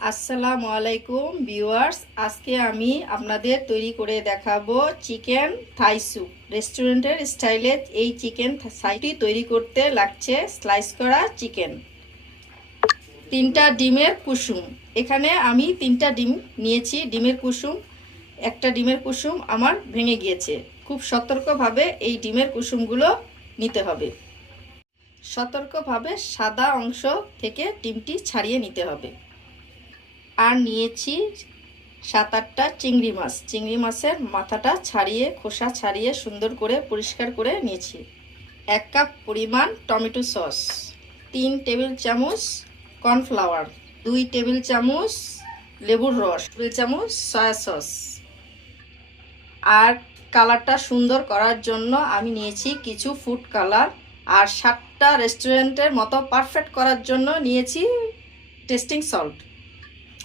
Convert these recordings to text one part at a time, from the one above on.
আসসালামু আলাইকুম ভিউয়ার্স। আজকে আমি আপনাদের তৈরি করে দেখাবো চিকেন থাই স্যুপ। রেস্টুরেন্টের স্টাইলে এই চিকেন সাইটি তৈরি করতে লাগছে স্লাইস করা চিকেন। তিনটা ডিমের কুসুম। এখানে আমি তিনটা ডিম নিয়েছি, ডিমের কুসুম। একটা ডিমের কুসুম আমার ভেঙে গিয়েছে। খুব সতর্কভাবে এই ডিমের কুসুমগুলো নিতে হবে। সতর্কভাবে সাদা অংশ থেকে ডিমটি ছাড়িয়ে নিতে হবে। আর নিয়েছি সাত আটটা চিংড়ি মাছ। চিংড়ি মাছের মাথাটা ছাড়িয়ে, খোসা ছাড়িয়ে সুন্দর করে পরিষ্কার করে নিয়েছি। এক কাপ পরিমাণ টমেটো সস, তিন টেবিল চামচ কর্নফ্লাওয়ার, দুই টেবিল চামচ লেবুর রস টেবিল চামচ সয়া সস। আর কালারটা সুন্দর করার জন্য আমি নিয়েছি কিছু ফুড কালার। আর সাতটা রেস্টুরেন্টের মতো পারফেক্ট করার জন্য নিয়েছি টেস্টিং সল্ট।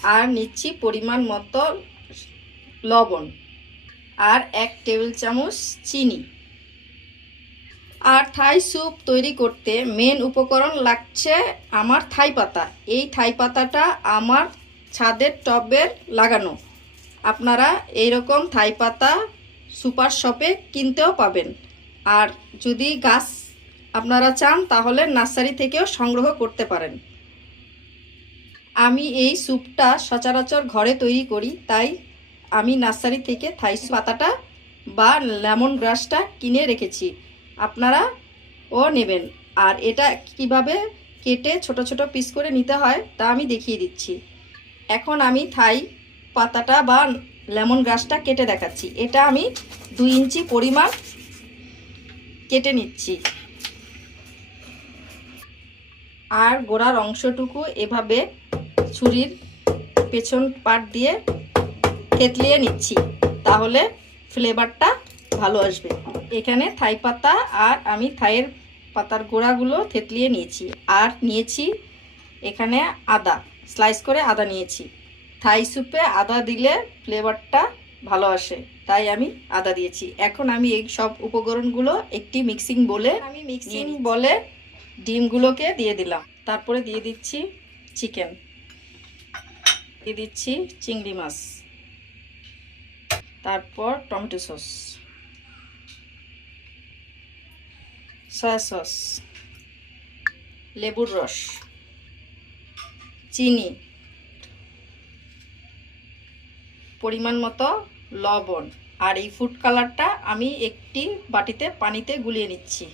আর নিচ্ছি পরিমাণ মতো লবণ আর এক টেবিল চামচ চিনি। আর থাই স্যুপ তৈরি করতে মেন উপকরণ লাগছে আমার থাই পাতা। এই থাই পাতাটা আমার ছাদের টবের লাগানো। আপনারা এইরকম থাই পাতা সুপার শপে কিনতেও পাবেন। আর যদি গাছ আপনারা চান তাহলে নার্সারি থেকেও সংগ্রহ করতে পারেন। আমি এই স্যুপটা সচরাচর ঘরে তৈরি করি, তাই আমি নার্সারি থেকে থাই পাতাটা বা লেমন গ্রাসটা কিনে রেখেছি। আপনারা ও নেবেন। আর এটা কীভাবে কেটে ছোট ছোট পিস করে নিতে হয়, তা আমি দেখিয়ে দিচ্ছি। এখন আমি থাই পাতাটা বা লেমন গ্রাসটা কেটে দেখাচ্ছি। এটা আমি দুই ইঞ্চি পরিমাণ কেটে নিচ্ছি। আর গোড়ার অংশটুকু এভাবে ছুরির পেছন পাট দিয়ে থেতলিয়ে নিচ্ছি। তাহলে ফ্লেভারটা ভালো আসবে। এখানে থাই পাতা আর আমি থাইয়ের পাতার গোড়াগুলো থেতলিয়ে নিয়েছি। আর নিয়েছি এখানে আদা। স্লাইস করে আদা নিয়েছি। থাই স্যুপে আদা দিলে ফ্লেভারটা ভালো আসে। তাই আমি আদা দিয়েছি। এখন আমি এই সব উপকরণগুলো একটি মিক্সিং বলে আমি মিক্সিং বলে ডিমগুলোকে দিয়ে দিলাম। তারপরে দিয়ে দিচ্ছি চিকেন দিয়ে দিচ্ছি চিংড়ি মাছ। তারপর টমেটো সস। Soya sauce. লেবুর রস। চিনি। পরিমাণ মতো লবণ। আর এই ফুড কালারটা আমি একটি বাটিতে পানিতে গুলিয়ে নিচ্ছি।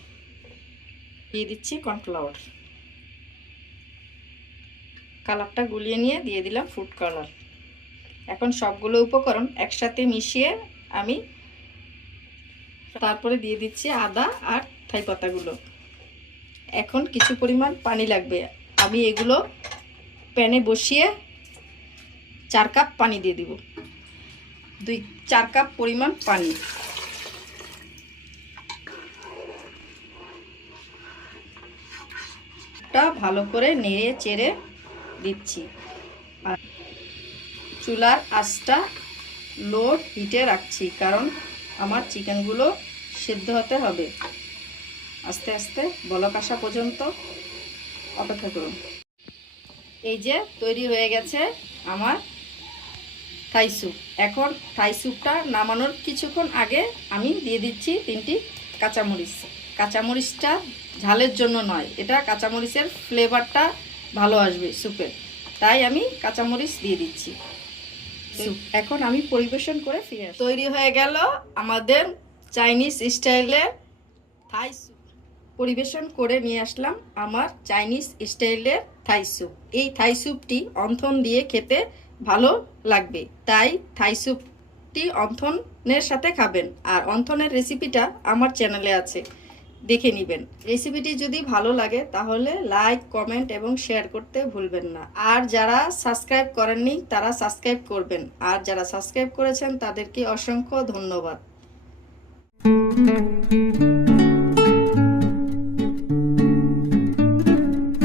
দিয়ে দিচ্ছি কর্নফ্লাওয়ার কালারটা গুলিয়ে নিয়ে দিয়ে দিলাম ফুড কালার এখন সবগুলো উপকরণ একসাথে মিশিয়ে আমি তারপরে দিয়ে দিচ্ছি আদা আর থাই পাতাগুলো। এখন কিছু পরিমাণ পানি লাগবে। আমি এগুলো প্যানে বসিয়ে চার কাপ পানি দিয়ে দিব। দুই, চার কাপ পরিমাণ পানি। ভালো করে নেড়ে চেড়ে দিচ্ছি। চুলার আঁচটা লো হিটে রাখছি, কারণ আমার চিকেনগুলো সিদ্ধ হতে হবে। আস্তে আস্তে বলক আসা পর্যন্ত অপেক্ষা করুন। এই যে তৈরি হয়ে গেছে আমার থাই স্যুপ। এখন থাই স্যুপটা নামানোর কিছুক্ষণ আগে আমি দিয়ে দিচ্ছি তিনটি কাঁচামরিচ। কাঁচামরিচটা ঝালের জন্য নয়, এটা কাঁচামরিচের ফ্লেভারটা ভালো আসবে স্যুপের তাই আমি কাঁচামরিচ দিয়ে দিচ্ছি। এখন আমি পরিবেশন করে ফিরে তৈরি হয়ে গেল আমাদের চাইনিজ স্টাইলে থাই স্যুপ পরিবেশন করে নিয়ে আসলাম আমার চাইনিজ স্টাইলের থাই স্যুপ এই থাই স্যুপটি অন্থন দিয়ে খেতে ভালো লাগবে তাই থাই স্যুপটি অন্থনের সাথে খাবেন। আর অন্থনের রেসিপিটা আমার চ্যানেলে আছে। দেখে নেবেন। রেসিপিটি যদি ভালো লাগে, তাহলে লাইক কমেন্ট এবং শেয়ার করতে ভুলবেন না। আর যারা সাবস্ক্রাইব করেননি, তারা সাবস্ক্রাইব করবেন। আর যারা সাবস্ক্রাইব করেছেন, তাদেরকে অসংখ্য ধন্যবাদ।